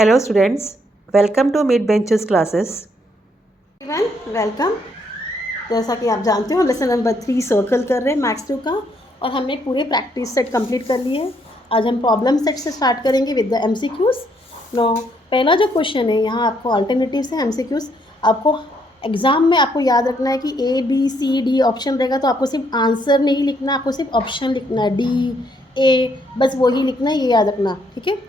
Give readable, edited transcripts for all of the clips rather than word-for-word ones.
Hello students, welcome to Mid Benches classes. Welcome. जैसा कि आप जानते हो लेसन नंबर 3 सर्कल कर रहे हैं मैथ्स 2 का, और हमने पूरे प्रैक्टिस सेट कंप्लीट कर लिए। आज हम प्रॉब्लम सेट से स्टार्ट करेंगे विद द एमसीक्यूज। नो, पहला जो क्वेश्चन है यहाँ आपको अल्टरनेटिव्स है एमसीक्यूज। आपको एग्जाम में आपको याद रखना है कि A B C D option रहेगा, तो आपको सिर्फ आंसर नहीं लिखना, आपको सिर्फ ऑप्शन लिखना है, डी ए, बस वही लिखना है, ये याद रखना, ठीक है।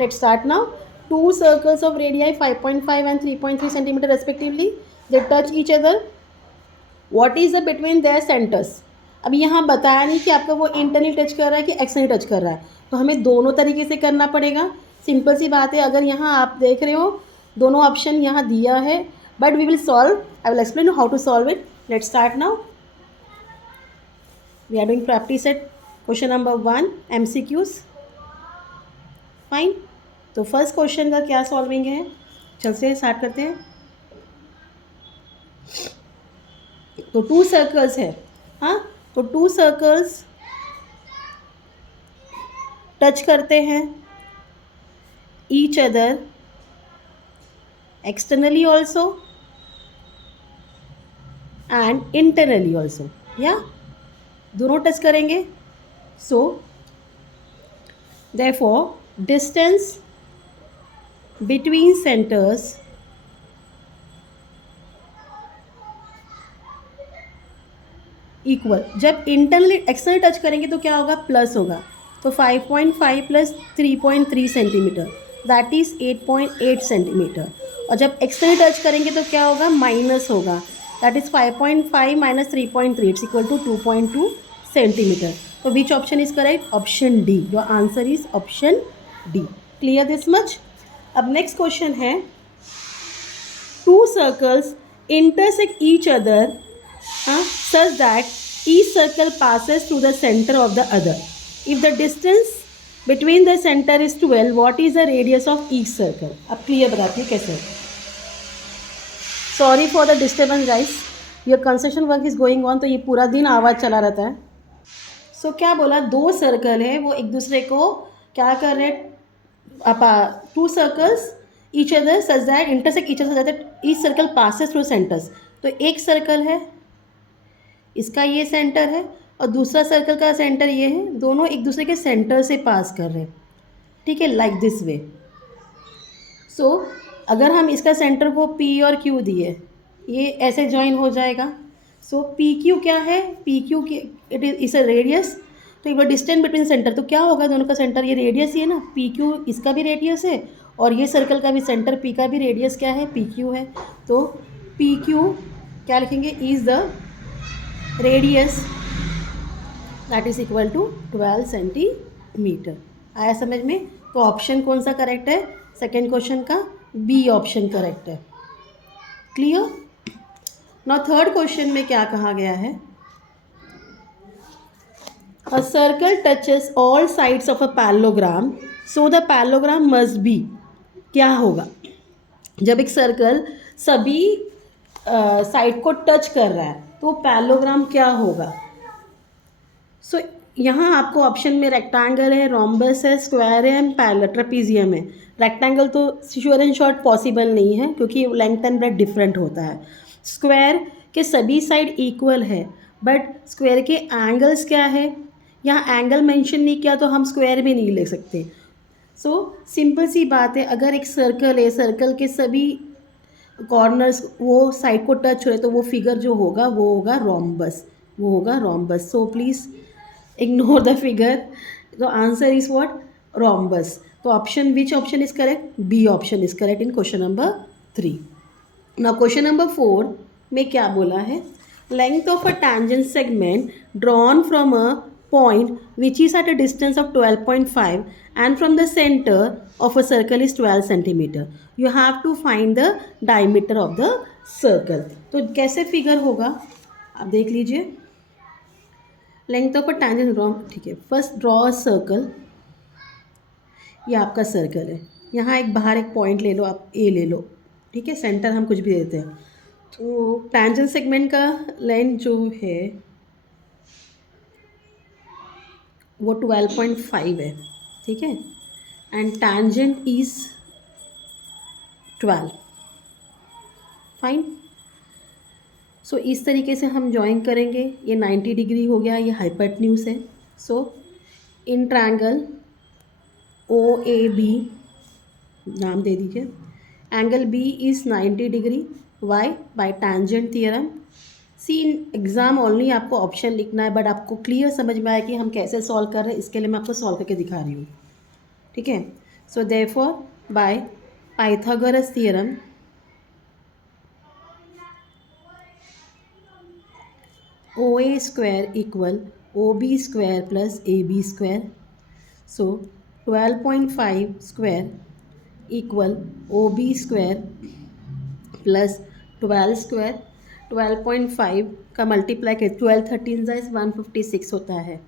Let's start now. Two circles of radii 5.5 and 3.3 centimeter respectively, they touch each other. What is the between their centers? अभी यहाँ बताया नहीं कि आपका वो इंटरनली टच कर रहा है कि एक्सटर्नली टच कर रहा है, तो हमें दोनों तरीके से करना पड़ेगा। सिंपल सी बात है, अगर यहाँ आप देख रहे हो दोनों ऑप्शन यहाँ दिया है, but we will solve, I will explain how to solve it. Let's start now. We are doing practice at question number 1 MCQs। Fine, तो फर्स्ट क्वेश्चन का क्या सॉल्विंग है, चलते हैं स्टार्ट करते हैं। तो 2 सर्कल्स है, हाँ, तो 2 सर्कल्स टच करते हैं each other externally also and internally also, या दोनों टच करेंगे। So therefore distance between centers equal, जब इंटरनली एक्सटर्नल टच करेंगे तो क्या होगा, प्लस होगा। तो 5.5 plus 3.3 centimetre that is 8.8 centimetre, और जब एक्सटर्नल टच करेंगे तो क्या होगा, माइनस होगा, that is 5.5 minus 3.3 it's equal to 2.2 centimetre. तो which option is correct, option D, your answer is option D. Clear this much. अब नेक्स्ट क्वेश्चन है, 2 circles intersect each other such that each circle passes through the center of the other. If the distance between the center is 12, what is the radius of each circle? अब clear बताती हूँ कैसे। Sorry for the disturbance guys, your construction work is going on, तो ये पूरा दिन आवाज़ चला रहता है। सो क्या बोला, 2 सर्कल है, वो एक दूसरे को क्या कर रहे हैं, 2 circles each other such that intersect each other such that each circle passes through centers। तो एक सर्कल है, इसका ये सेंटर है, और दूसरा सर्कल का सेंटर ये है, दोनों एक दूसरे के सेंटर से पास कर रहे हैं, ठीक है, लाइक दिस वे। सो अगर हम इसका सेंटर को P और Q दिए, ये ऐसे ज्वाइन हो जाएगा। सो PQ क्या है, PQ की इट इज अ रेडियस, तो एक बार डिस्टेंस बिटवीन सेंटर, तो क्या होगा, दोनों का सेंटर ये रेडियस ही है ना, PQ इसका भी रेडियस है, और ये सर्कल का भी सेंटर P का भी रेडियस क्या है, PQ है। तो PQ क्या लिखेंगे, is the radius that is equal to 12 centimetre. आया समझ में। तो ऑप्शन कौन सा करेक्ट है, सेकेंड क्वेश्चन का बी ऑप्शन करेक्ट है। क्लियर। नाउ थर्ड क्वेश्चन में क्या कहा गया है, A circle touches all sides of a parallelogram, so the parallelogram must be, क्या होगा, जब एक सर्कल सभी साइड को टच कर रहा है तो पैरेललोग्राम क्या होगा। सो यहाँ आपको ऑप्शन में रेक्टेंगल है, रोम्बस है, स्क्वायर है एंड पैरेलल ट्रेपीजियम है। रेक्टेंगल तो श्योर एंड शॉर्ट पॉसिबल नहीं है क्योंकि लेंथ एंड ब्रेथ डिफरेंट होता है। स्क्वायर के सभी साइड इक्वल है, बट स्क्वायर के एंगल्स क्या है, यहाँ एंगल मेंशन नहीं किया तो हम स्क्वायर भी नहीं ले सकते। सो सिंपल सी बात है, अगर एक सर्कल है, सर्कल के सभी कॉर्नर्स वो साइड को टच हो रहे तो वो फिगर जो होगा वो होगा रोम्बस, वो होगा rhombus. So please ignore the figure, the answer is what, rhombus. तो option, which option is correct, B option is correct in question number 3। Now question number 4 में क्या बोला है, length of a tangent segment drawn from a point which is at a distance of 12.5 and from the center of a circle is 12 centimeter. You have to find the diameter of the circle. तो कैसे figure होगा आप देख लीजिए। Length of a tangent draw, ठीक है, first draw a circle, ये आपका सर्कल है, यहाँ एक बाहर एक पॉइंट ले लो, आप ए ले लो, ठीक है, सेंटर हम कुछ भी देते हैं। तो टैंजेंट सेगमेंट का लेंथ जो है वो 12.5 है, ठीक है, एंड टैंजेंट इज 12. फाइन. सो इस तरीके से हम ज्वाइन करेंगे. ये 90 डिग्री हो गया, ये हाइपोटेन्यूज है. सो in triangle O A B, नाम दे दीजिए, angle B is 90 degree. Why? By tangent theorem. See in exam only आपको ऑप्शन लिखना है, बट आपको क्लियर समझ में आया कि हम कैसे सॉल्व कर रहे हैं, इसके लिए मैं आपको सॉल्व करके दिखा रही हूँ. ठीक है. So therefore by Pythagoras theorem O A square equal O B square plus A B square. So 12.5 square equal O B square plus 12 square. 12.5 का मल्टीप्लाई कर 12 13 जाइज 156 होता है.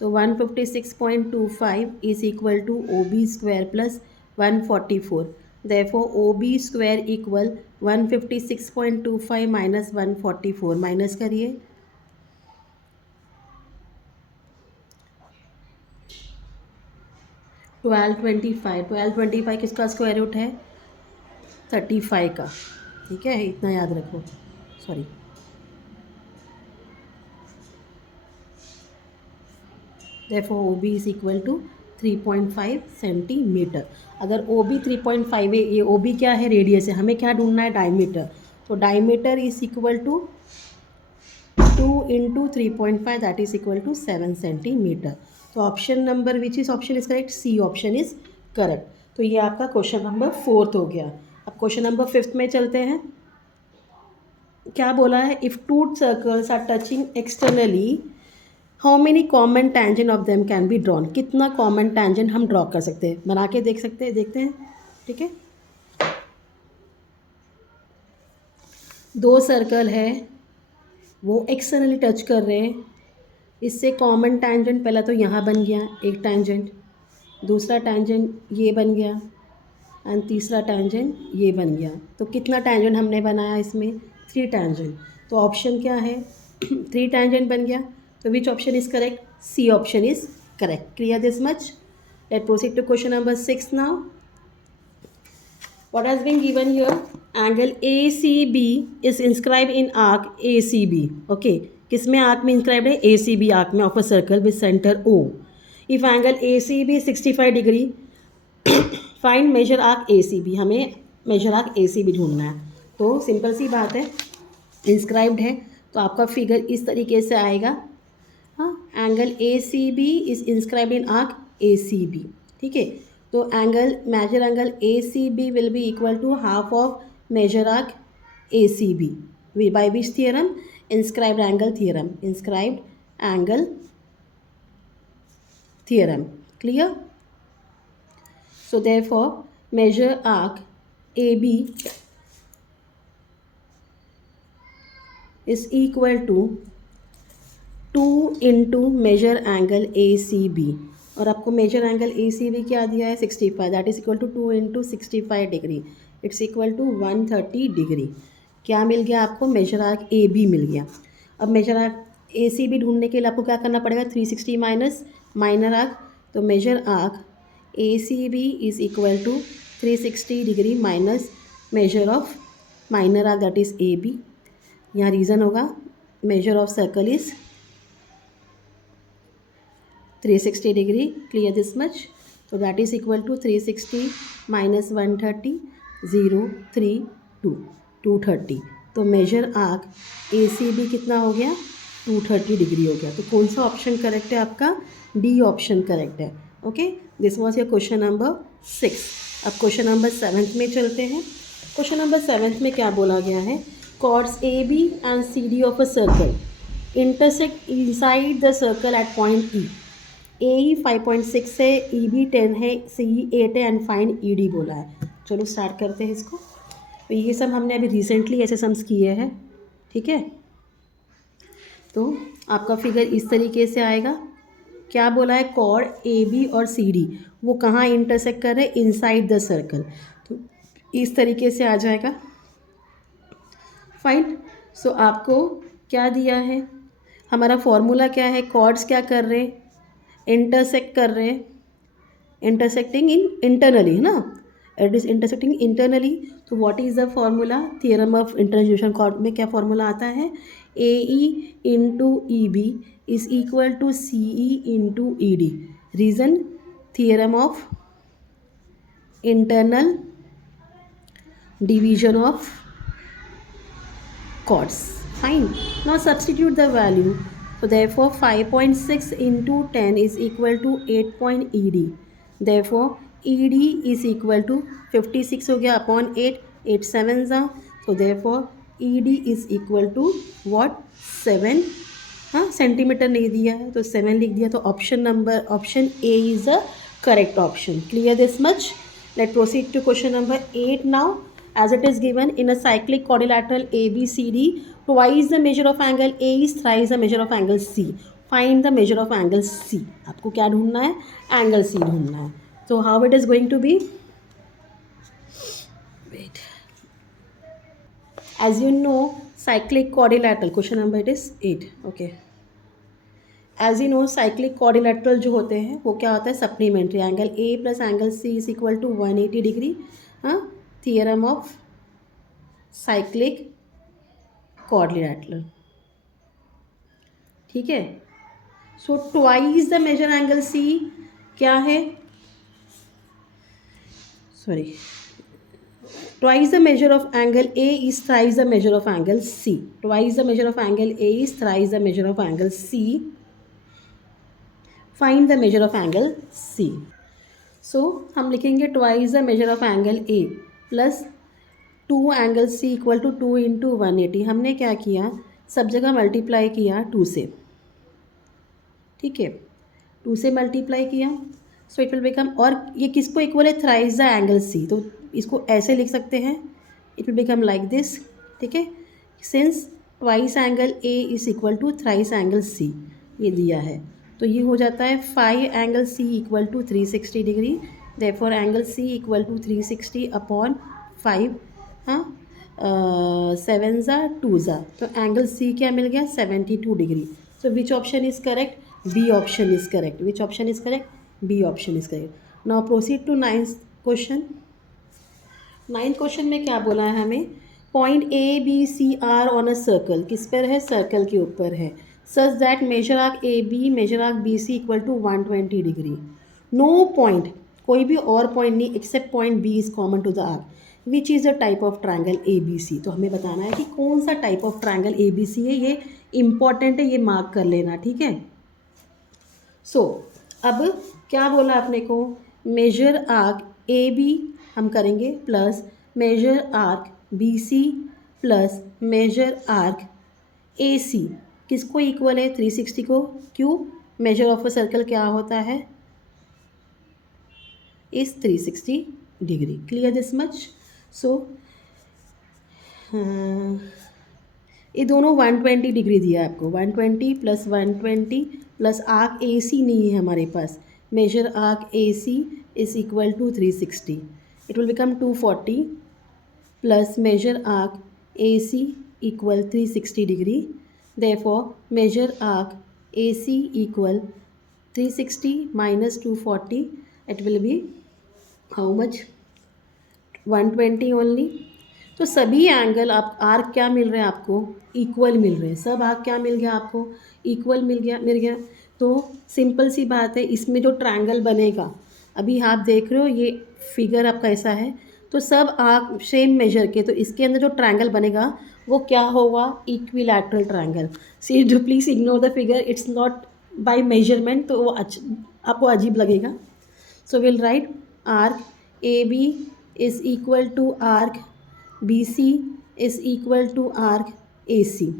तो 156.25 is equal to O B square plus 144. Therefore O B square equal 156.25 minus 144. Minus करिए. Twelve twenty five किसका square root है? 35 का. ठीक है, इतना याद रखो. Sorry, therefore OB is equal to 3.5 centimetre. अगर OB 3.5 है, ये OB क्या है? रेडियस है. हमें क्या ढूंढना है? डायमीटर. तो diameter is equal to 2 into 3.5 that is equal to 7 centimetre. तो option number which is option is correct? C option is correct. तो ये आपका क्वेश्चन नंबर 4 हो गया. अब क्वेश्चन नंबर 5 में चलते हैं. क्या बोला है? If two circles are touching externally, how many common tangent of them can be drawn. कितना कॉमन टेंजेंट हम ड्रॉ कर सकते हैं? बना के देख सकते हैं, देखते हैं. ठीक है, दो सर्कल है, वो एक्सटर्नली टच कर रहे हैं. इससे कॉमन टेंजेंट पहला तो यहाँ बन गया एक टेंजेंट, दूसरा टेंजेंट ये बन गया, एंड तीसरा टेंजेंट ये बन गया. तो कितना टेंजेंट हमने बनाया इसमें? 3 टेंजेंट. तो ऑप्शन क्या है? 3 टेंजेंट बन गया. तो which option is correct? C option is correct. Clear this much. Let proceed to question number 6 now. What has been given here? Angle ACB is inscribed in arc ACB. Okay, किसमें arc में inscribe है? ACB arc में of a circle with centre O. इफ angle ACB is 65 डिग्री, find major arc ACB. हमें major arc ACB ढूंढना है. तो सिंपल सी बात है, इंस्क्राइब्ड है तो आपका फिगर इस तरीके से आएगा. हाँ, angle ACB is inscribed in arc ACB. ठीक है, तो angle major angle ACB will be equal to half of major arc ACB. By which theorem? Inscribed angle theorem. Inscribed angle theorem. Clear? So therefore measure arc AB is equal to 2 into measure angle ACB. और आपको major angle ACB क्या दिया है? 65. That is equal to 2 into 65 degree. It's equal to 130 degree. क्या मिल गया आपको? Major arc AB मिल गया. अब मेजर आर्क ACB ढूंढने के लिए आपको क्या करना पड़ेगा? 360 माइनस माइनर आर्क. तो major arc ACB is equal to 360 degree minus measure of minor arc that is AB. यहाँ रीज़न होगा measure of circle is 360 degree. Clear this much. तो that is equal to 360 minus 130 0 3 2 230. तो major arc ACB कितना हो गया? 230 degree हो गया. तो कौन सा ऑप्शन करेक्ट है आपका? डी ऑप्शन करेक्ट है. Okay, this was your question number 6. अब क्वेश्चन नंबर 7 में चलते हैं. क्वेश्चन नंबर 7 में क्या बोला गया है? chords AB and CD of a circle intersect inside the circle at point E. AE 5.6 है, EB 10 है, CE 8 है, एंड फाइंड ED बोला है. चलो स्टार्ट करते हैं इसको. तो ये सब हमने अभी रिसेंटली ऐसे सम्स किए हैं. ठीक है, तो आपका फिगर इस तरीके से आएगा. क्या बोला है? कॉर्ड AB और CD वो कहाँ इंटरसेक्ट कर रहे हैं? Inside the circle. तो इस तरीके से आ जाएगा. फाइन. सो आपको क्या दिया है? हमारा फॉर्मूला क्या है? कॉर्ड्स क्या कर रहे हैं? इंटरसेक्ट कर रहे हैं. इंटरसेक्टिंग इन इंटरनली है ना. इट इज़ इंटरसेक्टिंग इंटरनली, तो what is the formula, theorem of intersection chord में क्या फॉर्मूला आता है, A E into E B is equal to C E into E D. Reason, theorem of internal division of chords. Fine. Now substitute the value. So therefore 5.6 into 10 is equal to 8 ED. Therefore ED is equal to 56 हो गया upon 8, 8 sevens are. So therefore ED is equal to what, 7. हाँ, centimetre नहीं दिया है तो 7 लिख दिया. तो option A is the correct option. Clear this much. Let's proceed to question number 8 now. As it is given in a cyclic quadrilateral ABCD, twice the measure of angle A is thrice the measure of angle C. Find the measure of angle C. आपको क्या ढूंढना है, angle C ढूंढना है. So how it is going to be? Wait. As you know, cyclic quadrilateral, question number it is 8. Okay. As you know cyclic quadrilateral जो होते हैं वो क्या होता है, supplementary. Angle A plus angle C is equal to 180 degree. हाँ, theorem of cyclic quadrilateral. ठीक है. So twice the major angle C क्या है, sorry, twice the measure of angle A is thrice the measure of angle C. Twice the measure of angle A is thrice the measure of angle C. Find the measure of angle C. So हम लिखेंगे twice the measure of angle A plus 2 angle C equal to 2 into 180. हमने क्या किया, सब जगह multiply किया 2 से. ठीक है, 2 से मल्टीप्लाई किया. सो इट विल बिकम, और ये किसको इक्वल है, थ्राइस द एंगल सी. तो इसको ऐसे लिख सकते हैं, it will become like this. ठीक है, since twice angle A is equal to thrice angle C ये दिया है, तो ये हो जाता है 5 angle C equal to 360 degree. Therefore angle C equal to 360 upon 5. हाँ, 7 ज़ा 2 ज़ा, तो एंगल सी क्या मिल गया, 72 degree. So which option is correct, B option is correct. Which option is correct, B option is correct. Now proceed to 9th question. 9th question में क्या बोला है हमें, point A B C are on a circle. किस पर है, circle के ऊपर है. Such that major arc A B, major arc B C equal to 120 degree. No point, कोई भी और पॉइंट नहीं accept point B is common to the arc. Which is the type of triangle A B C. तो हमें बताना है कि कौन सा type of triangle A B C है. ये इंपॉर्टेंट है, ये मार्क कर लेना. ठीक है. सो अब क्या बोला आपने को, मेजर आर्क ए बी हम करेंगे plus measure arc B C plus measure arc A C. किसको इक्वल है, 360 को. क्यों, मेजर ऑफ अ सर्कल क्या होता है, इस 360 degree. Clear this much. So ये दोनों 120 डिग्री दिया है आपको. 120 plus 120 plus arc A C नहीं है हमारे पास. Measure arc A C is equal to 360. It will become 240 plus measure arc A C equal 360 degree. Therefore, measure arc AC equal 360 minus 240. It will be how much, 120 only. तो सभी angle आप arc क्या मिल रहे हैं आपको, equal मिल रहे हैं. सब आर्क क्या मिल गया आपको, इक्वल मिल गया. तो सिंपल सी बात है, इसमें जो ट्रायंगल बनेगा, अभी आप देख रहे हो ये फिगर आपका ऐसा है, तो सब आर्क सेम मेजर के, तो इसके अंदर जो ट्रायंगल बनेगा वो क्या होगा, equilateral triangle. See do please ignore the figure, it's not by measurement, तो वो आपको अजीब लगेगा. So will write arc A B is equal to arc B C is equal to arc A C.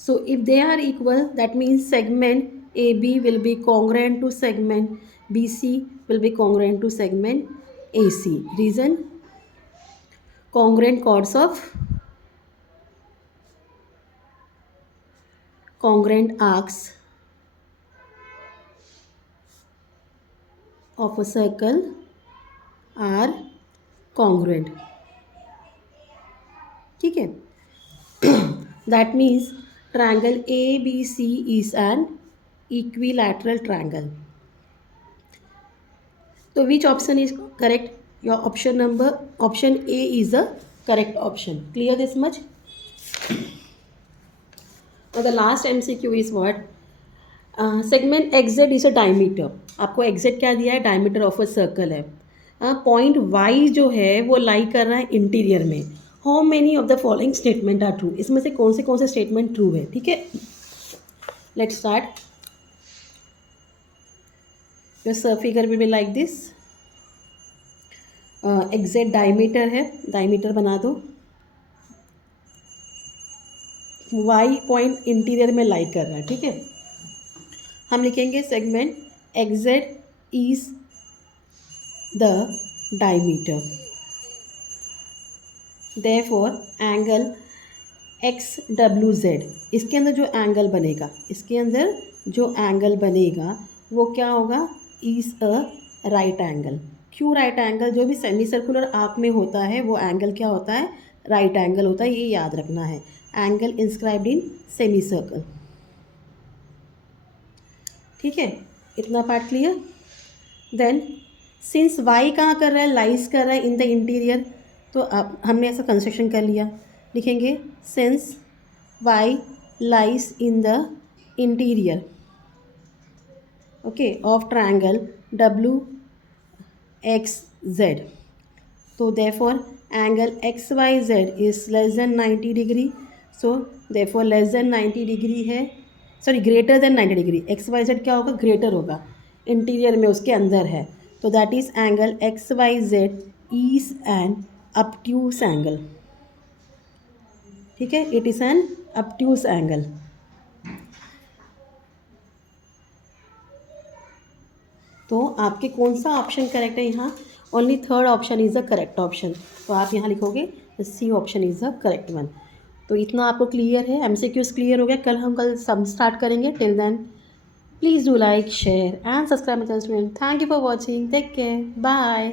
So if they are equal, that means segment AB will be congruent to segment BC will be congruent to segment AC. Reason, congruent chords of congruent arcs of a circle are congruent. ठीक है. That means triangle ABC is an equilateral triangle. So which option is correct? Your option A is the correct option. Clear this much? और the last MCQ is what? Segment XZ is a diameter. आपको XZ क्या दिया है? Diameter of a circle है. Point Y जो है वो लाई कर रहा है इंटीरियर में. How many of the following statement are true? इसमें से कौन से स्टेटमेंट ट्रू है? ठीक है, let's start. Your figure will be like this. XZ diameter है, डायमीटर बना दो. Y पॉइंट इंटीरियर में लाई कर रहा है. ठीक है, हम लिखेंगे segment XZ is the diameter. Therefore angle XWZ, इसके अंदर जो एंगल बनेगा, वो क्या होगा? Is a right angle. क्यों राइट एंगल? जो भी सेमी सर्कुलर आर्क में होता है वो एंगल क्या होता है? राइट एंगल होता है. ये याद रखना है. Angle inscribed in semicircle. ठीक है, इतना part clear. Then since Y कहाँ कर रहा है? लाइज कर रहा है इन द इंटीरियर. तो अब हमने ऐसा कंस्ट्रक्शन कर लिया. लिखेंगे since Y lies in the interior, okay, of triangle WXZ. तो therefore angle XYZ is less than 90 degree. So therefore less than 90 degree है, sorry greater than 90 degree. XYZ क्या होगा? ग्रेटर होगा, इंटीरियर में उसके अंदर है. तो that is angle XYZ is an obtuse angle. ठीक है, it is an obtuse angle. तो आपके कौन सा ऑप्शन करेक्ट है? यहाँ only third option is the correct option. तो आप यहाँ लिखोगे C option is the correct one. तो इतना आपको क्लियर है. MCQs क्लियर हो गया. कल सम स्टार्ट करेंगे. Till then please do like, share and subscribe my channel. Thank you for watching. Take care. Bye.